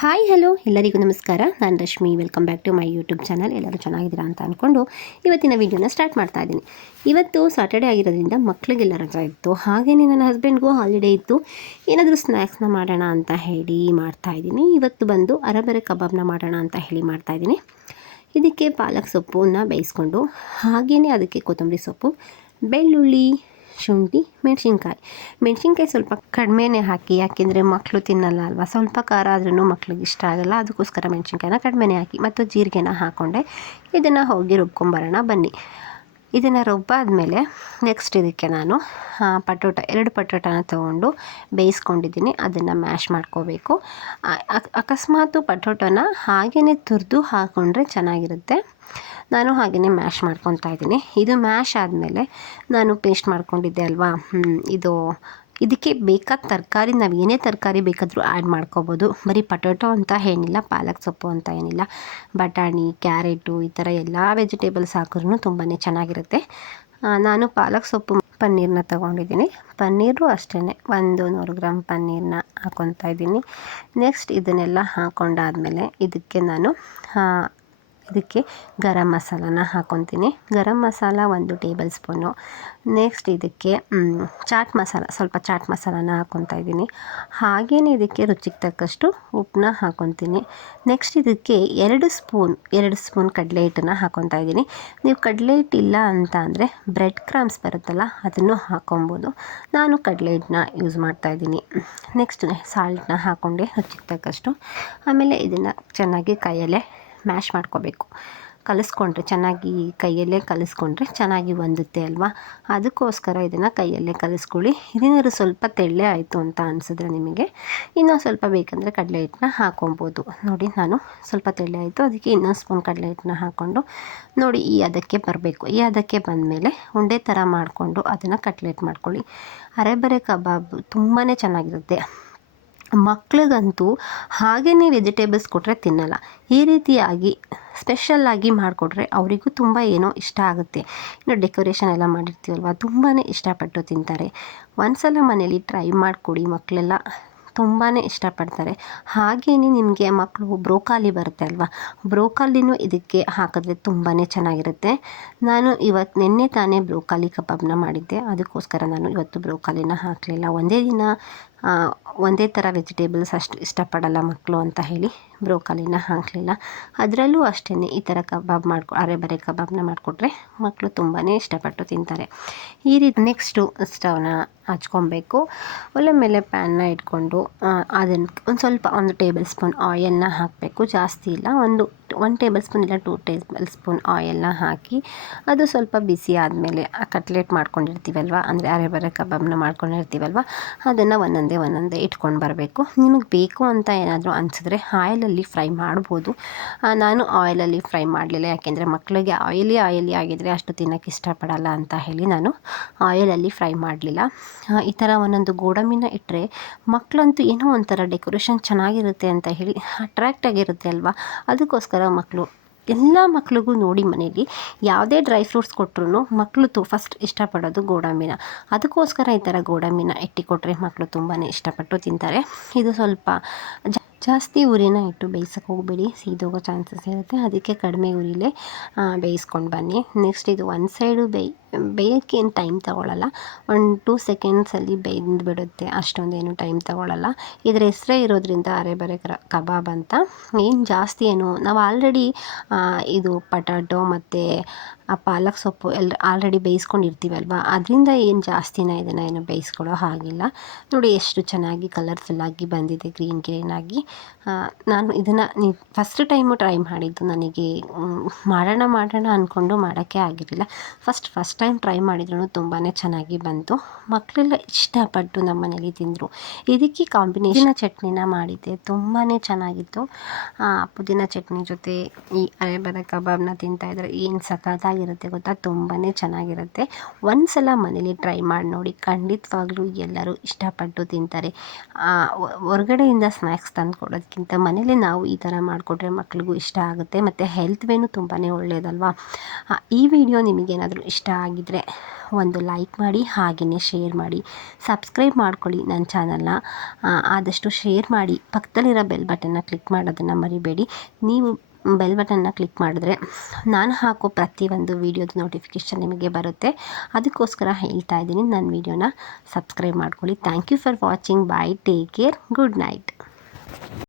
Hi, hello. ಎಲ್ಲರಿಗೂ ನಮಸ್ಕಾರ. ನಾನು Rashmi. Welcome back to my YouTube channel ಎಲ್ಲರೂ ಚೆನ್ನಾಗಿದ್ದೀರಾ ಅಂತ ಅಂದ್ಕೊಂಡು ಇವತ್ತಿನ ವೀಡಿಯೋನ ಸ್ಟಾರ್ಟ್ ಮಾಡ್ತಾ ಇದ್ದೀನಿ. ಇವತ್ತು ಸಾಟರ್ಡೆ ಆಗಿರೋದ್ರಿಂದ ಮಕ್ಕಳಿಗೆಲ್ಲ ರಜಾ ಇತ್ತು. ಹಾಗೆಯೇ ನನ್ನ ಹಸ್ಬೆಂಡ್ಗೂ ಹಾಲಿಡೇ ಇತ್ತು. ಏನಾದರೂ ಸ್ನ್ಯಾಕ್ಸ್ನ ಮಾಡೋಣ ಅಂತ ಹೇಳಿ ಮಾಡ್ತಾ ಇದ್ದೀನಿ. ಇವತ್ತು ಬಂದು ಅರಬರೆ ಕಬಾಬ್ನ ಮಾಡೋಣ ಅಂತ ಹೇಳಿ ಮಾಡ್ತಾ ಇದ್ದೀನಿ. ಇದಕ್ಕೆ ಪಾಲಕ್ ಸೊಪ್ಪನ್ನು ಬೇಯಿಸ್ಕೊಂಡು ಹಾಗೆಯೇ ಅದಕ್ಕೆ ಕೊತ್ತಂಬರಿ ಸೊಪ್ಪು, ಬೆಳ್ಳುಳ್ಳಿ ಶುಂಠಿ, ಮೆಣಸಿನ್ಕಾಯಿ. ಮೆಣಸಿನ್ಕಾಯಿ ಸ್ವಲ್ಪ ಕಡಿಮೆನೇ ಹಾಕಿ, ಯಾಕೆಂದರೆ ಮಕ್ಕಳು ತಿನ್ನಲ್ಲ ಅಲ್ವಾ? ಸ್ವಲ್ಪ ಖಾರ ಆದ್ರೂ ಮಕ್ಳಿಗೆ ಇಷ್ಟ ಆಗಲ್ಲ. ಅದಕ್ಕೋಸ್ಕರ ಮೆಣಸಿನ್ಕಾಯಿನ ಕಡಿಮೆನೇ ಹಾಕಿ, ಮತ್ತು ಜೀರಿಗೆನ ಹಾಕ್ಕೊಂಡೆ ಇದನ್ನು ಹೋಗಿ ರುಬ್ಕೊಂಬರೋಣ, ಬನ್ನಿ. ಇದನ್ನು ರುಬ್ಬಾದಮೇಲೆ ನೆಕ್ಸ್ಟ್ ಇದಕ್ಕೆ ನಾನು ಪಟೋಟ, ಎರಡು ಪಟೋಟನ ತೊಗೊಂಡು ಬೇಯಿಸ್ಕೊಂಡಿದ್ದೀನಿ. ಅದನ್ನು ಮ್ಯಾಶ್ ಮಾಡ್ಕೋಬೇಕು. ಅಕಸ್ಮಾತು ಪಟೋಟನ ಹಾಗೆಯೇ ತುರಿದು ಹಾಕ್ಕೊಂಡ್ರೆ ಚೆನ್ನಾಗಿರುತ್ತೆ. ನಾನು ಹಾಗೆಯೇ ಮ್ಯಾಶ್ ಮಾಡ್ಕೊತಾ ಇದ್ದೀನಿ. ಇದು ಮ್ಯಾಶ್ ಆದಮೇಲೆ ನಾನು ಪೇಸ್ಟ್ ಮಾಡ್ಕೊಂಡಿದ್ದೆ ಅಲ್ವಾ? ಇದು, ಇದಕ್ಕೆ ಬೇಕಾದ ತರಕಾರಿ, ನಾವು ಏನೇ ತರಕಾರಿ ಬೇಕಾದರೂ ಆ್ಯಡ್ ಮಾಡ್ಕೋಬೋದು. ಬರೀ ಪೊಟೊಟೊ ಅಂತ ಏನಿಲ್ಲ, ಪಾಲಕ್ ಸೊಪ್ಪು ಅಂತ ಏನಿಲ್ಲ. ಬಟಾಣಿ, ಕ್ಯಾರೆಟು ಈ ಥರ ಎಲ್ಲ ವೆಜಿಟೇಬಲ್ಸ್ ಹಾಕಿದ್ರೂ ತುಂಬಾ ಚೆನ್ನಾಗಿರುತ್ತೆ. ನಾನು ಪಾಲಕ್ ಸೊಪ್ಪು ಪನ್ನೀರನ್ನ ತೊಗೊಂಡಿದ್ದೀನಿ. ಪನ್ನೀರು ಅಷ್ಟೇ ಒಂದು ನೂರು ಗ್ರಾಮ್ ಪನ್ನೀರನ್ನ ಹಾಕೊತಾ ಇದ್ದೀನಿ. ನೆಕ್ಸ್ಟ್ ಇದನ್ನೆಲ್ಲ ಹಾಕ್ಕೊಂಡಾದ್ಮೇಲೆ ಇದಕ್ಕೆ ನಾನು ಇದಕ್ಕೆ ಗರಂ ಮಸಾಲಾನ ಹಾಕ್ಕೊತೀನಿ ಗರಂ ಮಸಾಲ ಒಂದು ಟೇಬಲ್ ಸ್ಪೂನು. ನೆಕ್ಸ್ಟ್ ಇದಕ್ಕೆ ಚಾಟ್ ಮಸಾಲ, ಸ್ವಲ್ಪ ಚಾಟ್ ಮಸಾಲಾನ ಹಾಕ್ಕೊತಾ ಇದ್ದೀನಿ. ಹಾಗೆಯೇ ಇದಕ್ಕೆ ರುಚಿಗೆ ತಕ್ಕಷ್ಟು ಉಪ್ಪನ್ನ ಹಾಕ್ಕೊತೀನಿ ನೆಕ್ಸ್ಟ್ ಇದಕ್ಕೆ ಎರಡು ಸ್ಪೂನ್ ಎರಡು ಸ್ಪೂನ್ ಕಡಲೆ ಹಿಟ್ಟನ್ನು ಹಾಕ್ಕೊತಾ ಇದ್ದೀನಿ. ನೀವು ಕಡಲೆ ಹಿಟ್ಟಿಲ್ಲ ಅಂತ ಅಂದರೆ ಬ್ರೆಡ್ ಕ್ರಾಮ್ಸ್ ಬರುತ್ತಲ್ಲ, ಅದನ್ನು ಹಾಕ್ಕೊಬೋದು ನಾನು ಕಡಲೆ ಹಿಟ್ಟನ್ನ ಯೂಸ್ ಮಾಡ್ತಾ ಇದ್ದೀನಿ. ನೆಕ್ಸ್ಟ್ ಸಾಲ್ಟನ್ನ ಹಾಕ್ಕೊಂಡೆ ರುಚಿಗೆ ತಕ್ಕಷ್ಟು. ಆಮೇಲೆ ಇದನ್ನು ಚೆನ್ನಾಗಿ ಕೈಯಲ್ಲೇ ಮ್ಯಾಶ್ ಮಾಡ್ಕೋಬೇಕು. ಕಲಿಸ್ಕೊಂಡ್ರೆ ಚೆನ್ನಾಗಿ ಕೈಯಲ್ಲೇ ಕಲಿಸ್ಕೊಂಡ್ರೆ ಚೆನ್ನಾಗಿ ಹೊಂದುತ್ತೆ ಅಲ್ವಾ? ಅದಕ್ಕೋಸ್ಕರ ಇದನ್ನು ಕೈಯಲ್ಲೇ ಕಲಿಸ್ಕೊಳ್ಳಿ. ಇದೇನಾದ್ರು ಸ್ವಲ್ಪ ತೆಳ್ಳೆ ಆಯಿತು ಅಂತ ಅನಿಸಿದ್ರೆ ನಿಮಗೆ ಇನ್ನೂ ಸ್ವಲ್ಪ ಬೇಕಂದರೆ ಕಡಲೆ ಹಿಟ್ಟನ್ನ ಹಾಕೊಬೋದು. ನೋಡಿ, ನಾನು ಸ್ವಲ್ಪ ತೆಳ್ಳೆ ಆಯಿತು. ಅದಕ್ಕೆ ಇನ್ನೊಂದು ಸ್ಪೂನ್ ಕಡಲೆ ಹಿಟ್ಟನ್ನ ಹಾಕ್ಕೊಂಡು ನೋಡಿ ಈ ಅದಕ್ಕೆ ಬರಬೇಕು. ಈ ಅದಕ್ಕೆ ಬಂದಮೇಲೆ ಉಂಡೆ ಥರ ಮಾಡಿಕೊಂಡು ಅದನ್ನು ಕಟ್ಲೆಟ್ ಮಾಡ್ಕೊಳ್ಳಿ. ಅರೆಬರೆ ಕಬಾಬ್ ತುಂಬಾ ಚೆನ್ನಾಗಿರುತ್ತೆ. ಮಕ್ಳಿಗಂತೂ ಹಾಗೆಯೇ ವೆಜಿಟೇಬಲ್ಸ್ ಕೊಟ್ಟರೆ ತಿನ್ನಲ್ಲ. ಈ ರೀತಿಯಾಗಿ ಸ್ಪೆಷಲ್ಲಾಗಿ ಮಾಡಿಕೊಟ್ರೆ ಅವರಿಗೂ ತುಂಬ ಏನೋ ಇಷ್ಟ ಆಗುತ್ತೆ. ಇನ್ನು ಡೆಕೋರೇಷನ್ ಎಲ್ಲ ಮಾಡಿರ್ತೀವಲ್ವ ತುಂಬಾ ಇಷ್ಟಪಟ್ಟು ತಿಂತಾರೆ. ಒಂದು ಸಲ ಮನೇಲಿ ಟ್ರೈ ಮಾಡಿಕೊಡಿ ಮಕ್ಕಳೆಲ್ಲ ತುಂಬಾ ಇಷ್ಟಪಡ್ತಾರೆ. ಹಾಗೆಯೇ ನಿಮಗೆ ಮಕ್ಕಳು ಬ್ರೋಕಾಲಿ ಬರುತ್ತೆ ಅಲ್ವಾ? ಬ್ರೋಕಾಲಿನೂ ಇದಕ್ಕೆ ಹಾಕಿದ್ರೆ ತುಂಬಾ ಚೆನ್ನಾಗಿರುತ್ತೆ. ನಾನು ಇವತ್ತು ನಿನ್ನೆ ತಾನೇ ಬ್ರೋಕಾಲಿ ಕಬಾಬ್ನ ಮಾಡಿದ್ದೆ, ಅದಕ್ಕೋಸ್ಕರ ನಾನು ಇವತ್ತು ಬ್ರೋಕಾಲಿನ ಹಾಕಲಿಲ್ಲ. ಒಂದೇ ದಿನ ಒಂದೇ ಥರ ವೆಜಿಟೇಬಲ್ಸ್ ಅಷ್ಟು ಇಷ್ಟಪಡಲ್ಲ ಮಕ್ಕಳು ಅಂತ ಹೇಳಿ ಬ್ರೋಕಲಿನ ಹಾಕಲಿಲ್ಲ. ಅದರಲ್ಲೂ ಅಷ್ಟೇ ಈ ಥರ ಕಬಾಬ್ ಮಾಡ್ಕೊ, ಅರೆಬರೆ ಕಬಾಬ್ನ ಮಾಡಿಕೊಟ್ರೆ ಮಕ್ಕಳು ತುಂಬಾ ಇಷ್ಟಪಟ್ಟು ತಿಂತಾರೆ. ಈ ರೀತಿ ನೆಕ್ಸ್ಟು ಸ್ಟವ್ನ ಹಚ್ಕೊಬೇಕು. ಒಲೆ ಮೇಲೆ ಪ್ಯಾನ್ನ ಇಟ್ಕೊಂಡು ಅದನ್ನು ಒಂದು ಸ್ವಲ್ಪ ಒಂದು ಟೇಬಲ್ ಸ್ಪೂನ್ ಆಯಿಲ್ನ ಹಾಕಬೇಕು. ಜಾಸ್ತಿ ಇಲ್ಲ, ಒಂದು ಒನ್ ಟೇಬಲ್ ಸ್ಪೂನ್ ಇಲ್ಲ, ಟೂ ಟೇಬಲ್ ಸ್ಪೂನ್ ಆಯಿಲ್ನ ಹಾಕಿ ಅದು ಸ್ವಲ್ಪ ಬಿಸಿ ಆದಮೇಲೆ ಆ ಕಟ್ಲೆಟ್ ಮಾಡ್ಕೊಂಡಿರ್ತೀವಲ್ವ? ಅಂದರೆ ಅರೆಬರೆ ಕಬಾಬ್ನ ಮಾಡ್ಕೊಂಡಿರ್ತೀವಲ್ವ? ಅದನ್ನು ಒಂದೊಂದೇ ಒಂದೊಂದೇ ಇಟ್ಕೊಂಡು ಬರಬೇಕು. ನಿಮಗೆ ಬೇಕು ಅಂತ ಏನಾದರೂ ಅನಿಸಿದ್ರೆ ಆಯಿಲಲ್ಲಿ ಫ್ರೈ ಮಾಡ್ಬೋದು. ನಾನು ಆಯಿಲಲ್ಲಿ ಫ್ರೈ ಮಾಡಲಿಲ್ಲ. ಯಾಕೆಂದರೆ ಮಕ್ಕಳಿಗೆ ಆಯಿಲಿ ಆಯಿಲಿ ಆಗಿದ್ರೆ ಅಷ್ಟು ತಿನ್ನೋಕ್ಕೆ ಇಷ್ಟಪಡಲ್ಲ ಅಂತ ಹೇಳಿ ನಾನು ಆಯಿಲಲ್ಲಿ ಫ್ರೈ ಮಾಡಲಿಲ್ಲ. ಈ ಥರ ಒಂದೊಂದು ಗೋಡಂಬಿನ ಇಟ್ಟರೆ ಮಕ್ಕಳಂತೂ ಏನೋ ಒಂಥರ ಡೆಕೋರೇಷನ್ ಚೆನ್ನಾಗಿರುತ್ತೆ ಅಂತ ಹೇಳಿ ಅಟ್ರ್ಯಾಕ್ಟ್ ಆಗಿರುತ್ತೆ ಅಲ್ವಾ? ಅದಕ್ಕೋಸ್ಕರ ಮಕ್ಕಳು ಎಲ್ಲ ಮಕ್ಳಿಗೂ ನೋಡಿ ಮನೇಲಿ ಯಾವುದೇ ಡ್ರೈ ಫ್ರೂಟ್ಸ್ ಕೊಟ್ಟರು ಮಕ್ಕಳು ತು ಫಸ್ಟ್ ಇಷ್ಟಪಡೋದು ಗೋಡಂಬಿನ. ಅದಕ್ಕೋಸ್ಕರ ಈ ಥರ ಗೋಡಂಬಿನ ಇಟ್ಟಿ ಕೊಟ್ಟರೆ ಮಕ್ಕಳು ತುಂಬಾ ಇಷ್ಟಪಟ್ಟು ತಿಂತಾರೆ. ಇದು ಸ್ವಲ್ಪ ಜಾಸ್ತಿ ಉರಿನ ಇಟ್ಟು ಬೇಯಿಸೋಕೆ ಹೋಗಬೇಡಿ, ಸೀದೋಗೋ ಚಾನ್ಸಸ್ ಇರುತ್ತೆ. ಅದಕ್ಕೆ ಕಡಿಮೆ ಉರಿಲೇ ಬೇಯಿಸ್ಕೊಂಡು ಬನ್ನಿ. ನೆಕ್ಸ್ಟ್ ಇದು ಒಂದು ಸೈಡು ಬೇಯ್ ಬೇಯೋಕ್ಕೇನು ಟೈಮ್ ತಗೊಳ್ಳಲ್ಲ ಒಂದು ಟೂ ಸೆಕೆಂಡ್ಸಲ್ಲಿ ಬೆಂದು ಬಿಡುತ್ತೆ. ಅಷ್ಟೊಂದೇನು ಟೈಮ್ ತಗೊಳ್ಳಲ್ಲ ಇದ್ರ ಹೆಸರೇ ಇರೋದ್ರಿಂದ ಅರೆಬರೆ ಕಬಾಬ್ ಅಂತ. ಏನು ಜಾಸ್ತಿ ಏನು, ನಾವು ಆಲ್ರೆಡಿ ಇದು ಪಟಾಟೊ ಮತ್ತು, ಆ, ಪಾಲಕ್ ಸೊಪ್ಪು ಎಲ್ಲ ಆಲ್ರೆಡಿ ಬೇಯಿಸ್ಕೊಂಡಿರ್ತೀವಲ್ವ ಅದರಿಂದ ಏನು ಜಾಸ್ತಿನ ಇದನ್ನು ಏನು ಬೇಯಿಸ್ಕೊಳ್ಳೋ ಹಾಗಿಲ್ಲ. ನೋಡಿ ಎಷ್ಟು ಚೆನ್ನಾಗಿ ಕಲರ್ಫುಲ್ಲಾಗಿ ಬಂದಿದೆ ಗ್ರೀನ್ ಗ್ರೀನಾಗಿ ನಾನು ಇದನ್ನು ಫಸ್ಟ್ ಟೈಮು ಟ್ರೈ ಮಾಡಿದ್ದು ನನಗೆ ಮಾಡೋಣ ಮಾಡೋಣ ಅಂದ್ಕೊಂಡು ಮಾಡೋಕ್ಕೆ ಆಗಿರಲಿಲ್ಲ. ಫಸ್ಟ್ ಫಸ್ಟ್ ಟೈಮ್ ಟ್ರೈ ಮಾಡಿದ್ರು ತುಂಬಾ ಚೆನ್ನಾಗಿ ಬಂತು. ಮಕ್ಕಳೆಲ್ಲ ಇಷ್ಟಪಟ್ಟು ನಮ್ಮ ಮನೇಲಿ ತಿಂದರು. ಇದಕ್ಕೆ ಕಾಂಬಿನೇಷನ್ ಚಟ್ನಿನ ಮಾಡಿದ್ದೆ. ತುಂಬಾ ಚೆನ್ನಾಗಿತ್ತು. ಪುದೀನ ಚಟ್ನಿ ಜೊತೆ ಈ ಅರೆಬರ ಕಬಾಬ್ನ ತಿಂತಾಯಿದ್ರೆ ಏನು ಸಖತ್ತಾಗಿರುತ್ತೆ ಗೊತ್ತಾ? ತುಂಬಾ ಚೆನ್ನಾಗಿರುತ್ತೆ. ಒಂದು ಸಲ ಮನೇಲಿ ಟ್ರೈ ಮಾಡಿ ನೋಡಿ ಖಂಡಿತವಾಗ್ಲೂ ಎಲ್ಲರೂ ಇಷ್ಟಪಟ್ಟು ತಿಂತಾರೆ. ಹೊರಗಡೆಯಿಂದ ಸ್ನ್ಯಾಕ್ಸ್ ತಂದು ಕೊಡೋದಕ್ಕಿಂತ ಮನೇಲಿ ನಾವು ಈ ಥರ ಮಾಡಿಕೊಟ್ರೆ ಮಕ್ಳಿಗೂ ಇಷ್ಟ ಆಗುತ್ತೆ. ಮತ್ತು ಹೆಲ್ತ್ ವೇನು ತುಂಬಾ ಒಳ್ಳೆಯದಲ್ವಾ ಈ ವಿಡಿಯೋ ನಿಮಗೇನಾದರೂ ಇಷ್ಟ ಆಗಿದ್ದರೆ ಒಂದು ಲೈಕ್ ಮಾಡಿ ಹಾಗೆಯೇ ಶೇರ್ ಮಾಡಿ. ಸಬ್ಸ್ಕ್ರೈಬ್ ಮಾಡ್ಕೊಳ್ಳಿ ನನ್ನ ಚಾನಲ್ನ. ಆದಷ್ಟು ಶೇರ್ ಮಾಡಿ. ಪಕ್ಕದಲ್ಲಿರೋ ಬೆಲ್ ಬಟನ್ನ ಕ್ಲಿಕ್ ಮಾಡೋದನ್ನು ಮರಿಬೇಡಿ. ನೀವು ಬೆಲ್ ಬಟನ್ನ ಕ್ಲಿಕ್ ಮಾಡಿದ್ರೆ ನಾನು ಹಾಕೋ ಪ್ರತಿಯೊಂದು ವೀಡಿಯೋದ ನೋಟಿಫಿಕೇಷನ್ ನಿಮಗೆ ಬರುತ್ತೆ. ಅದಕ್ಕೋಸ್ಕರ ಹೇಳ್ತಾ ಇದ್ದೀನಿ ನನ್ನ ವೀಡಿಯೋನ ಸಬ್ಸ್ಕ್ರೈಬ್ ಮಾಡ್ಕೊಳ್ಳಿ. Thank you for watching. Bye. Take care. Good night.